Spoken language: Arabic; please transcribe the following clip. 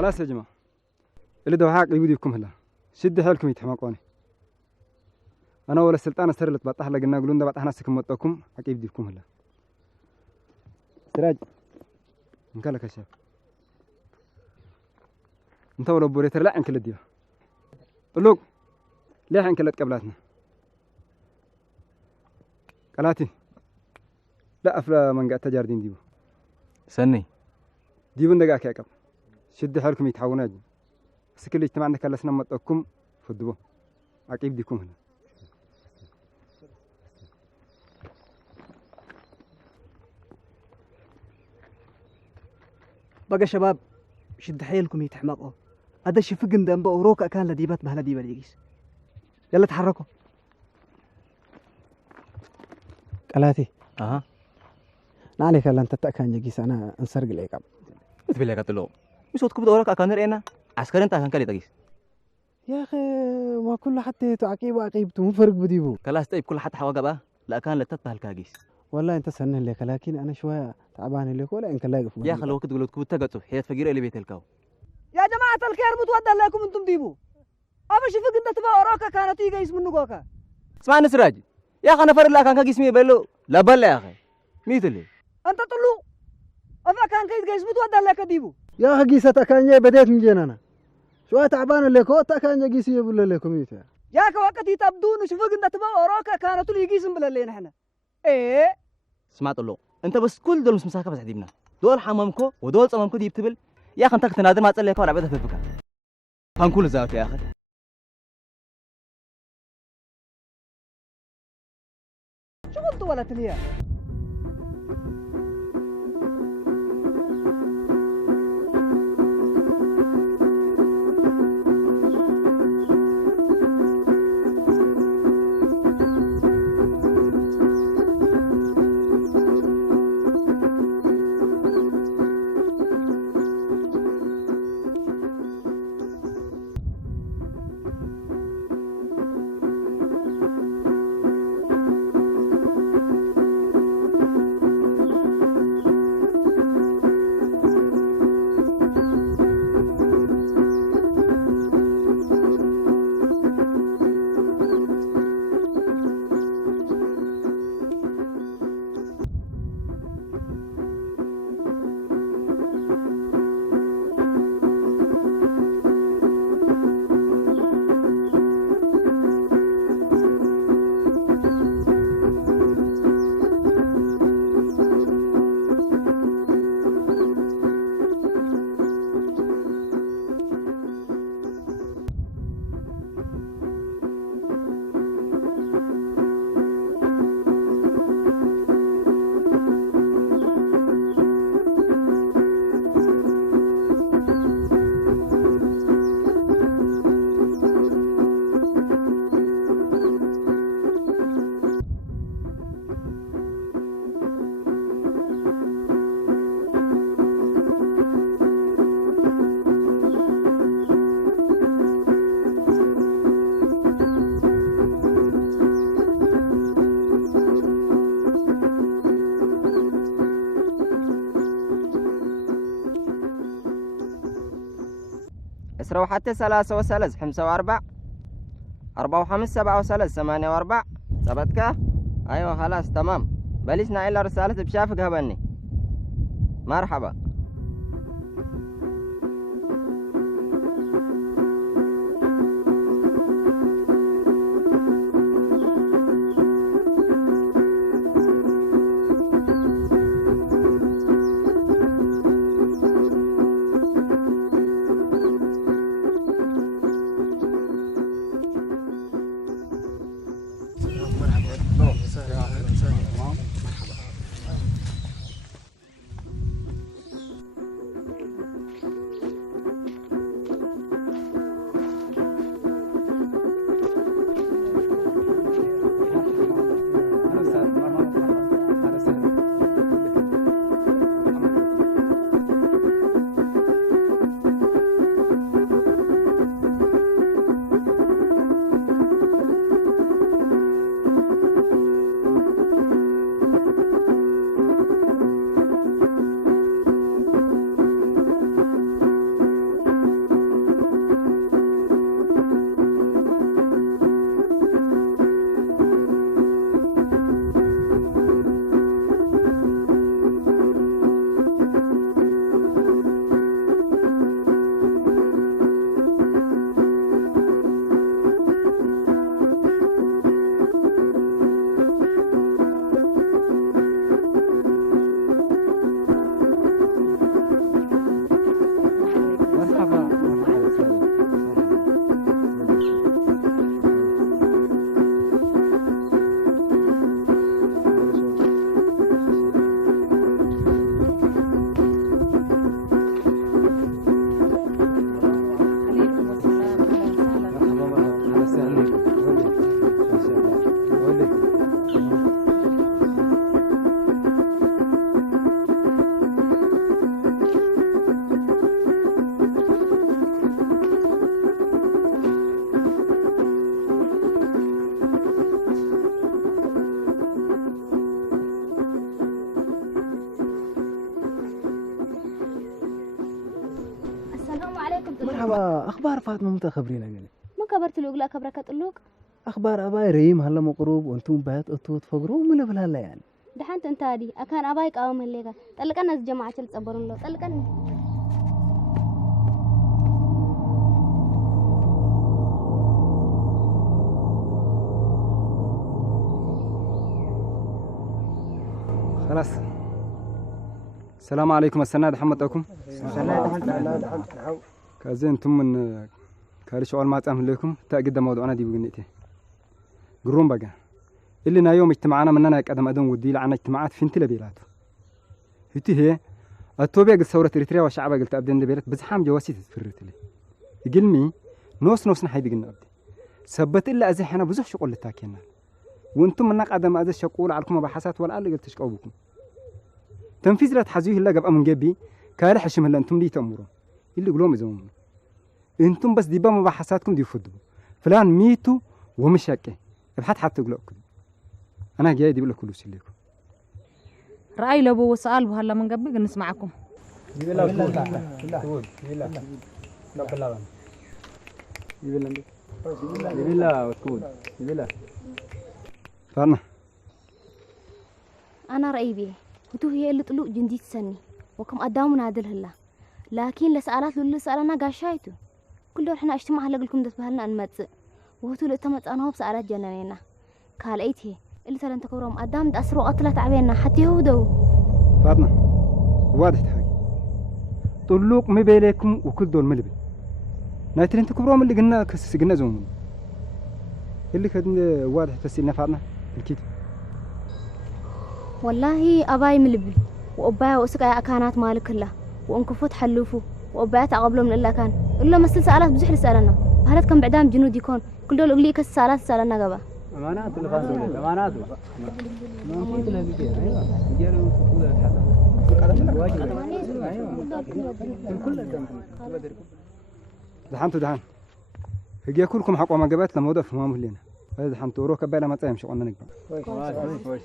خلاص يا جماعة اللي دوحاق يبديكم هلا شد حيلكم يتحمقوني أنا ولا السلطان السر اللي تبطح لقنا يقولون ده بطحنا سكم مطاكم حق يبديكم هلا سراج نكلك يا شباب انت ولا بوريتر لا انكل الديو طلوق ليه انكلت قبلاتنا قلاتي لا افلا من قاعد تجاردين ديو سني ديبن دقاك يا قبل شد حالكم يتحاونا بس كل اجتماع عندك على سنة مطاكم فدبو عقيب ديكم هنا بقى شباب شد حيلكم يتحمقوا هذا شي فقن دم بأوروكا كان لديبات بهلا ديبا ليجيس يلا تحركوا قلاتي نالي كلا انت تأكان يجيس انا انسرق ليك تبي لك تلو بصوتك بدورك أكان رأينا عسكري أنت أكان كلي تجيس يا اخي ما كل حتى تعقيب وعقيبته مو فرق بديبو كلاس طيب كل حد حواجة بقى لا كان لتتبه الكاجيس والله انت سنن لك لكن انا شويه تعبان لك ولا انك لاقف يا أخي لو كنت قلت كنت تقطع حياة فقيرة اللي بيت الكاو يا جماعه الخير متودع لكم انتم ديبو ابا شوفك انت تبع اوروكا كانت يجي اسم نقوكا اسمعني سراج يا أخي أنا فرق لا كان كاجيس مي بلو لا بلا يا أخي ميتلي انت طلو ابا كان كيد جايز متودع لك ديبو يا اخي قيسة كان بديت من جنانا شويه تعبان لكو تكان يجي يقول لكم يا ياك وقت يتبدون وشوفك انت تبع اوروكا كانت اللي يجي اسم بلا احنا ايه سمعت له أنت بس كل دول مساكة بس عديبنا دول حمامكو ودول صمامكو دي بتبل يا أخي أنت تنادر ما تصلي كور عبادة في الفكرة هنكون زاوية يا أخي شو قلت ولا تليا اسرو حتى 3 و3 5 و4 4 و5 7 و3 8 و4 ثبتك ايوه خلاص تمام بلشنا إلا رسالة بشافك هبني مرحبا مرحبا اخبار فاطمه متى خبرينا قال ما كبرت له لا كبرك تلوك اخبار اباي ريم هلا مقروب وانتم بات اتو تفقروا من بلا هلا يعني دحانت انت هادي اكان اباي قاوم هليك طلقنا الجماعه تصبرون له طلقنا خلاص السلام عليكم السنة حمدتكم كازين انتم من كارش اول ما تعمل لكم تاكد موضوعنا دي بقنيتي قروم بقى اللي يوم اجتماعنا مننا قدم ادم ودي لعنا اجتماعات فين تلبيلات هتي هي التوبيا قد ثورة اريتريا والشعب قلت ابدين دبيلت بزحام جواسي تفرت لي يقلمي نوس نحي بقنا ابدي ثبت الا ازي حنا بزح شغل تاكينا وانتم من قدم ازي شقول عليكم بحثات ولا اللي قلت تشقوبكم تنفيذ لا تحزوه الا قبل من جبي كالح حشم هلا انتم دي تامروا اللي يقولون يزومون انتم بس ديبا مباحثاتكم دي يفضوا فلان ميتوا ومشاكي ابحث حتى تقولوا انا جاي دي بقول لك كل شيء لكم رأي لبو وسؤال بهلا من قبل نسمعكم فانا انا رايي بيه وتو هي اللي طلوق جندي تسني وكم قدامو نادل هلا لكن لسالات اللي سالنا قاشايتو كل دول احنا اجتماع هلا لكم دس بهلنا انمص وهتو لتمص انا هو بسالات جننينا كالأيتي اللي تلن تكورهم قدام تأسروا قتلت عبينا حتى يهودوا فاطمة واضح حاجة طلوق مبيلكم وكل دول ملبي نايتلين تكبرهم اللي قلنا زومون اللي كان واضح تسيلنا فاطمة الكيد والله أباي ملبي وأباي وأسقى أكانات مالك الله وأنكفوت حلوفو وأباي تعقبلهم من إلا كان إلا مسل سألات بزحل سألنا بهلت كم بعدام جنود يكون كل دول أقولي كس سألات سألنا قبا امانات اللي فاضل امانات ما في لها بيجي ايوه دحنتو دحن هجي كلكم حقوا ما جبت لما وقف ما مهلنا هذا دحنتو روك بالا ما تعمش قلنا نقبل